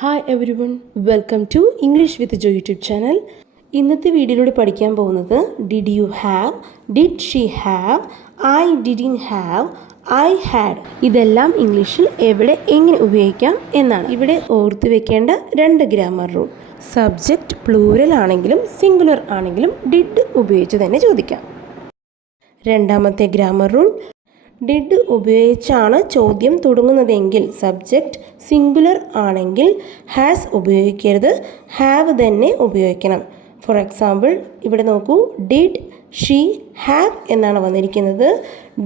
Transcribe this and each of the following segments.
Hi everyone, welcome to English with Jo YouTube channel. ഇന്നത്തെ വീഡിയോയിലൂടെ പഠിക്കാൻ പോകുന്നത് did you have, did she have, I didn't have, I had. ഇതെല്ലാം ഇംഗ്ലീഷിൽ എവിടെ എങ്ങനെ ഉപയോഗിക്കാം എന്നാണ്. ഇവിടെ ഓർത്ത് വെക്കേണ്ട 2 ഗ്രാമർ റൂൾ. സബ്ജക്റ്റ് പ്ലൂരൽ ആണെങ്കിലും സിംഗുലർ ആണെങ്കിലും ഡിഡ് ഉപയോഗിച്ച് തന്നെ ചോദിക്കാം. രണ്ടാമത്തെ ഗ്രാമർ റൂൾ, ഡിഡ് ഉപയോഗിച്ചാണ് ചോദ്യം തുടങ്ങുന്നതെങ്കിൽ സബ്ജക്റ്റ് സിംഗുലർ ആണെങ്കിൽ ഹാസ് ഉപയോഗിക്കരുത്, ഹാവ് തന്നെ ഉപയോഗിക്കണം. ഫോർ എക്സാമ്പിൾ ഇവിടെ നോക്കൂ, ഡിഡ് ഷീ ഹാവ് എന്നാണ് വന്നിരിക്കുന്നത്.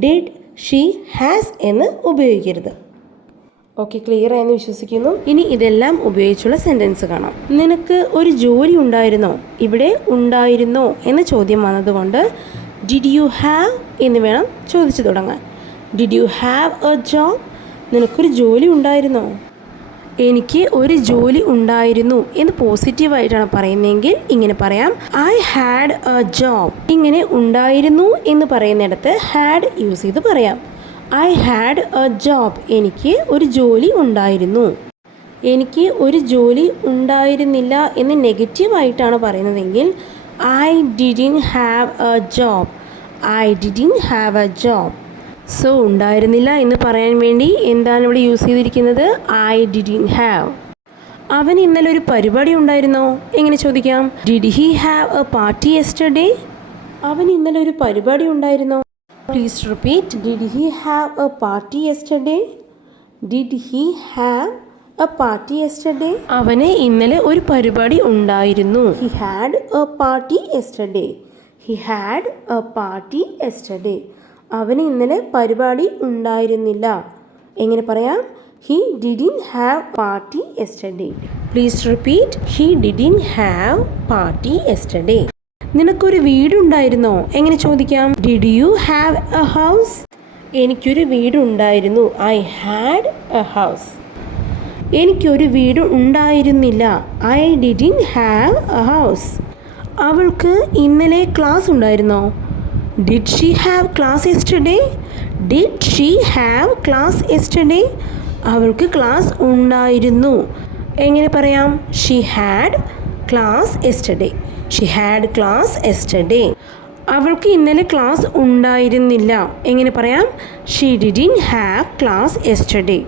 ഡിഡ് ഷീ ഹാസ് എന്ന് ഉപയോഗിക്കരുത്. ഓക്കെ, ക്ലിയർ ആയെന്ന് വിശ്വസിക്കുന്നു. ഇനി ഇതെല്ലാം ഉപയോഗിച്ചുള്ള സെൻറ്റൻസ് കാണാം. നിനക്ക് ഒരു ജോലി ഉണ്ടായിരുന്നോ? ഇവിടെ ഉണ്ടായിരുന്നോ എന്ന ചോദ്യം വന്നതുകൊണ്ട് ഡിഡ് യു ഹാവ് എന്ന് വേണം ചോദിച്ചു തുടങ്ങാൻ. Did you have a job? നിനക്കൊരു ജോലി ഉണ്ടായിരുന്നോ? എനിക്ക് ഒരു ജോലി ഉണ്ടായിരുന്നു എന്ന് പോസിറ്റീവായിട്ടാണ് പറയുന്നതെങ്കിൽ ഇങ്ങനെ പറയാം, ഐ ഹാഡ് എ ജോബ്. ഇങ്ങനെ ഉണ്ടായിരുന്നു എന്ന് പറയുന്നിടത്ത് ഹാഡ് യൂസ് ചെയ്ത് പറയാം. I had A job. എനിക്ക് ഒരു ജോലി ഉണ്ടായിരുന്നു. എനിക്ക് ഒരു ജോലി ഉണ്ടായിരുന്നില്ല എന്ന് നെഗറ്റീവായിട്ടാണ് പറയുന്നതെങ്കിൽ I didn't have a job. I didn't have a job. So ഉണ്ടായിരുന്നില്ല എന്ന് പറയാൻ വേണ്ടി എന്താണ് ഇവിടെ യൂസ് ചെയ്തിരിക്കുന്നത്? I didn't have. അവന് ഇന്നലെ ഒരു പരിപാടി ഉണ്ടായിരുന്നോ? എങ്ങനെ ചോദിക്കാം? Did he have a party yesterday? അവന് ഇന്നലെ ഒരു പരിപാടി ഉണ്ടായിരുന്നോ? Please repeat. Did he have a party yesterday? Did he have a party yesterday? അവന് ഇന്നലെ ഒരു പരിപാടി ഉണ്ടായിരുന്നു. He had a party yesterday. He had a party yesterday. അവന് ഇന്നലെ പരിപാടി ഉണ്ടായിരുന്നില്ല. എങ്ങനെ പറയാം? He didn't have party yesterday. Please repeat. He didn't have party yesterday. നിനക്കൊരു വീടുണ്ടായിരുന്നോ? എങ്ങനെ ചോദിക്കാം? Did you have a house? എനിക്കൊരു വീടുണ്ടായിരുന്നു. I had a house. എനിക്കൊരു വീട് ഉണ്ടായിരുന്നില്ല. I didn't have a house. അവൾക്ക് ഇന്നലെ ക്ലാസ് ഉണ്ടായിരുന്നോ? Did she have class yesterday? Did she have class yesterday? അവൾക്ക് ക്ലാസ് ഉണ്ടായിരുന്നു. എങ്ങനെ പറയാം? She had class yesterday. She had class yesterday. അവൾക്ക് ഇന്നലെ ക്ലാസ് ഉണ്ടായിരുന്നില്ല. എങ്ങനെ പറയാം? She didn't have class yesterday.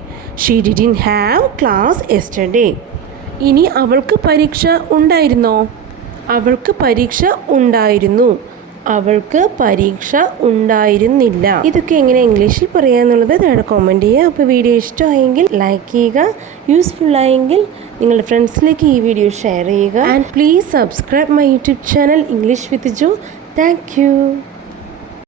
She didn't have class yesterday. ഇനി അവൾക്ക് പരീക്ഷ ഉണ്ടായിരുന്നോ? അവൾക്ക് പരീക്ഷ ഉണ്ടായിരുന്നു. അവൾക്ക് പരീക്ഷ ഉണ്ടായിരുന്നില്ല. ഇതൊക്കെ എങ്ങനെ ഇംഗ്ലീഷിൽ പറയാന്നുള്ളത് താഴെ കമൻറ്റ് ചെയ്യുക. അപ്പോൾ വീഡിയോ ഇഷ്ടമായെങ്കിൽ ലൈക്ക് ചെയ്യുക, യൂസ്ഫുൾ ആയെങ്കിൽ നിങ്ങളുടെ ഫ്രണ്ട്സിലേക്ക് ഈ വീഡിയോ ഷെയർ ചെയ്യുക. And please subscribe my YouTube channel English with Jo. Thank U.